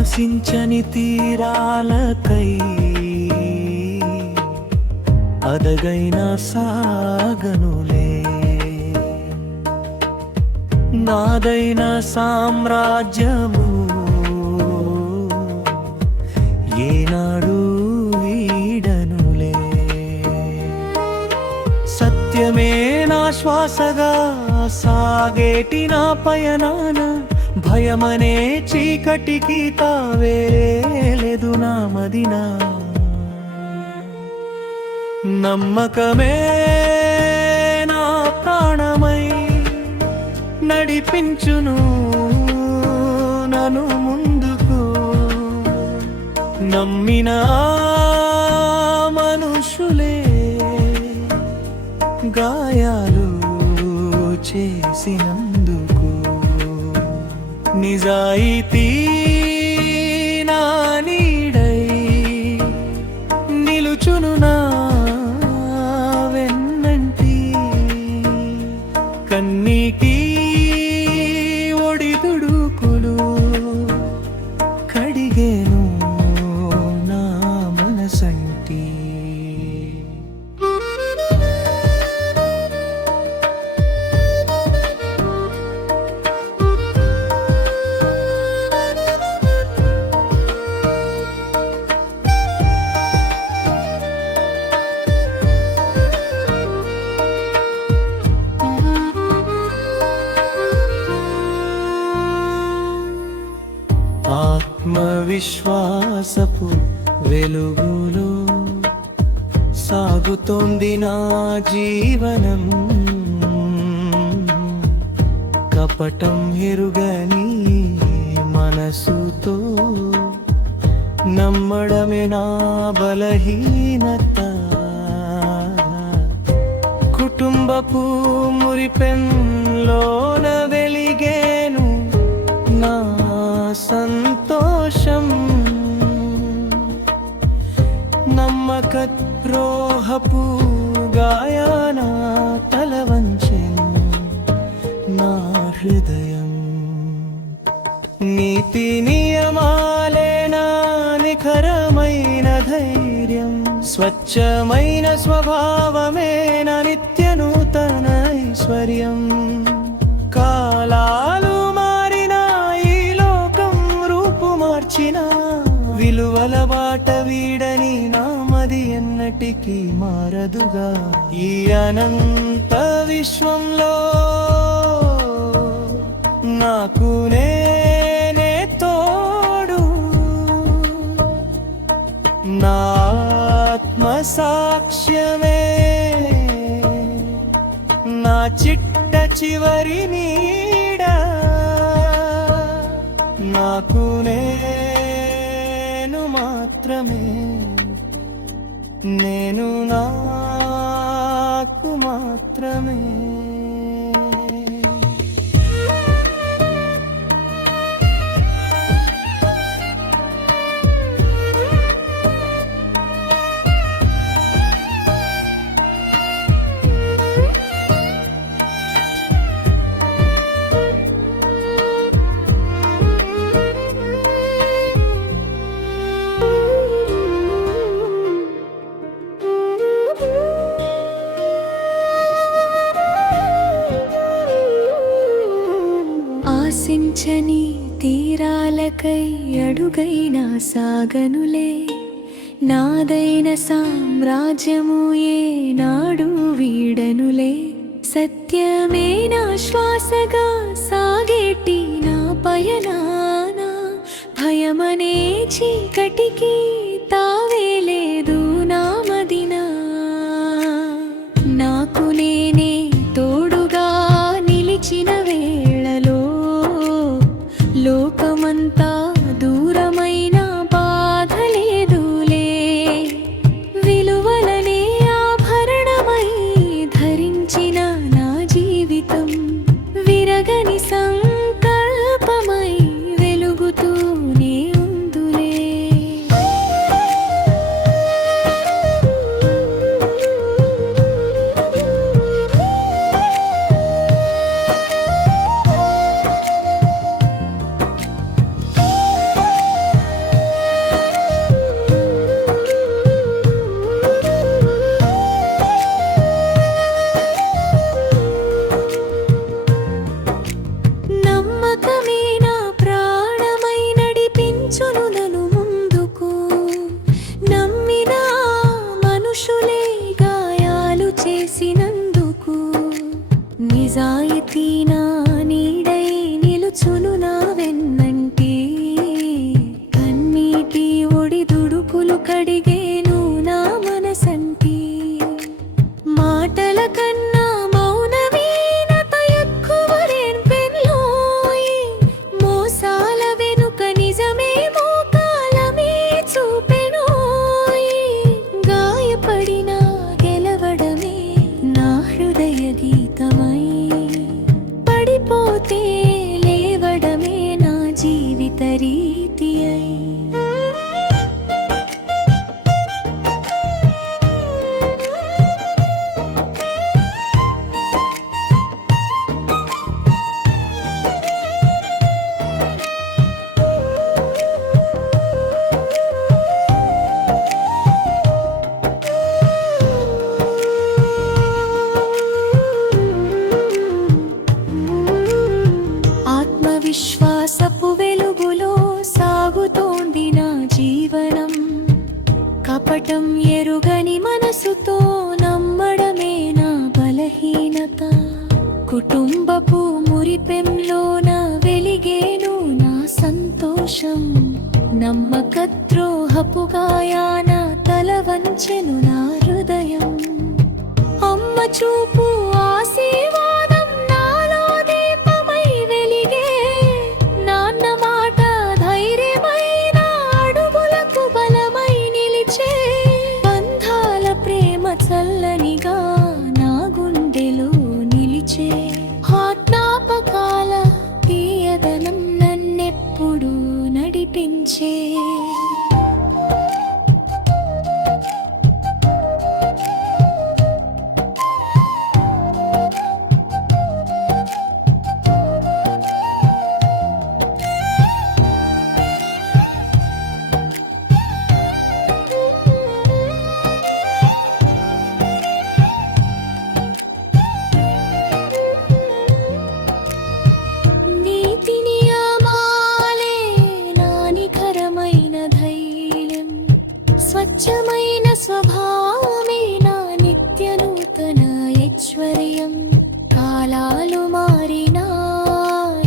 ఆశించని తీరాలకై అదగైనా సాగనులే, నాదైన సామ్రాజ్యము ఏనాడు వీడనులే. సత్యమే నా శ్వాసగా సాగేటి నా పయనాన భయమనే చీకటికి తావేలేదు నా మదినా. నమ్మకమే నా ప్రాణమై నడిపించును నన్ను ముందుకు. నమ్మిన మనుషులే గాయాలు చేసినందుకు, నిజాయితీ నా నీడై నిలుచును నా వెన్నంటి. కన్నీటి ఒడిదుడుకులు కడిగేను నా మనసంటి. ఆత్మవిశ్వాసపు వెలుగులో సాగుతోంది నా జీవనం. కపటం ఎరుగని మనసుతో నమ్మడమే నా బలహీనత. కుటుంబపు మురిపెన్లోన వెలిగేను నా సంతోషం. నమ్మక ద్రోహపు గాయాన తల వంచెను నా హృదయం. నీతి నియమాలే నా నిఖరమైన ధైర్యం. స్వచ్ఛమైన స్వభావమే నా నిత్య నూతన ఐశ్వర్యం. కాలాలు మారినా ఈ లోకం రూపు మార్చినా విలువల బాట వీడని నా మది ఎన్నటికీ మారదుగా. ఈ అనంత విశ్వంలో నాకు నేనే తోడు. నా ఆత్మ సాక్ష్యమే నా చిట్ట చివరి నీడ. నాకు నేను మాత్రమే, నేను నాకు మాత్రమే. ఆశించని తీరాలకై అడుగైనా సాగనులే, నాదైన సామ్రాజ్యము ఏనాడు వీడనులే. సత్యమే నా శ్వాసగా సాగేటి నా పయనాన భయమనే చీకటికి తావేలేదు నా మదినా. నాకు నేనే తోడుగా నిలిచిన వేళలో లోకమంతా దూరమైన బాధ లేదులే. విలువలనే ఆభరణమై ధరించిన నా జీవితం విరగని సంకల్పమై వెలుగుతూనే ఉందులే. శాంతి నా నీడై నిలుచును నా వెన్నంటే కన్నీటి ఒడిదుడుకులు కడిగేను నా మనసంటి మాటల కన్నా మౌనమీనత ఎక్కువ రెన్పెన్లోయి మోసాల వెనుక నిజమేమో కాలమే చూపెనోయి గాయపడిన గెలవడమే నా హృదయ గీతమై పడిపోతే లేవడమే నా జీవిత రీతి అయి ఆత్మవిశ్వాసపు వెలుగులో సాగుతోంది నా జీవనం కపటం ఎరుగని మనసుతో నమ్మడమే నా బలహీనత కుటుంబపు మురిపెంలో నా వెలిగేను నా సంతోషం నమ్మకద్రోహపు గాయాన తల వంచెను నా హృదయం అమ్మ చూపు ఆశీర్వాదం నాలో దీపమై వెలిగే నాన్న మాట ధైర్యమైన అడుగులకు బలమై నిలిచే బంధాల ప్రేమ చల్లనిగా నా గుండెలో నిలిచే జ్ఞాపకాల తీయదనం నన్నెప్పుడు నడిపించే స్వచ్ఛమైన స్వభావమే నా నిత్య నూతన ఐశ్వర్యం కాలాలు మారినా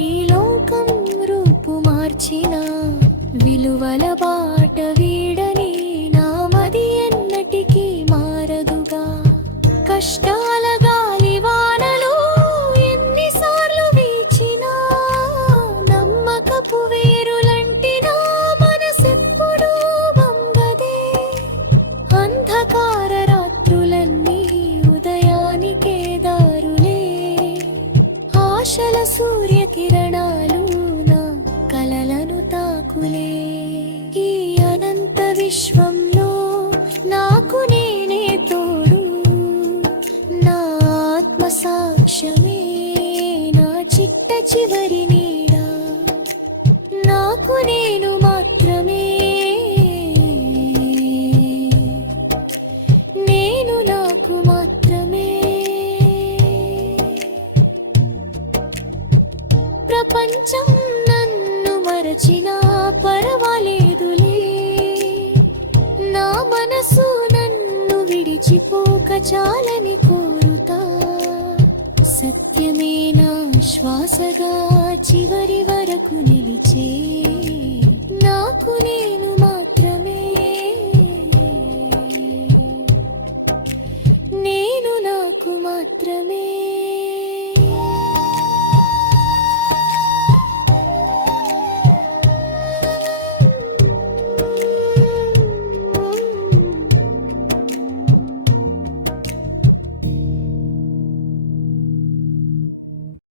ఈ లోకం రూపు మార్చిన విలువల బాట వీడని నా మది ఎన్నటికీ మారదుగా కష్టాల గాలి వానలు ఎన్నిసార్లు వీచినా నమ్మకపు వేరులంటినా మనసెప్పుడు అంధకార రాత్రులన్నీ ఉదయానికే దారులే ఆశల సూర్యకిరణాలు నా కలలను తాకులే ఈ అనంత విశ్వంలో నాకు నేనే తోడు నా ఆత్మ సాక్ష్యమే నా చిట్ట చివరి నీడ నాకు నేను మాత్రమే ప్రపంచం నన్ను మరచినా పర్వాలేదులే నా మనసు నన్ను విడిచిపోక చాలని కోరుతా సత్యమే నా శ్వాసగా చివరి వరకు నిలిచే నాకు నేను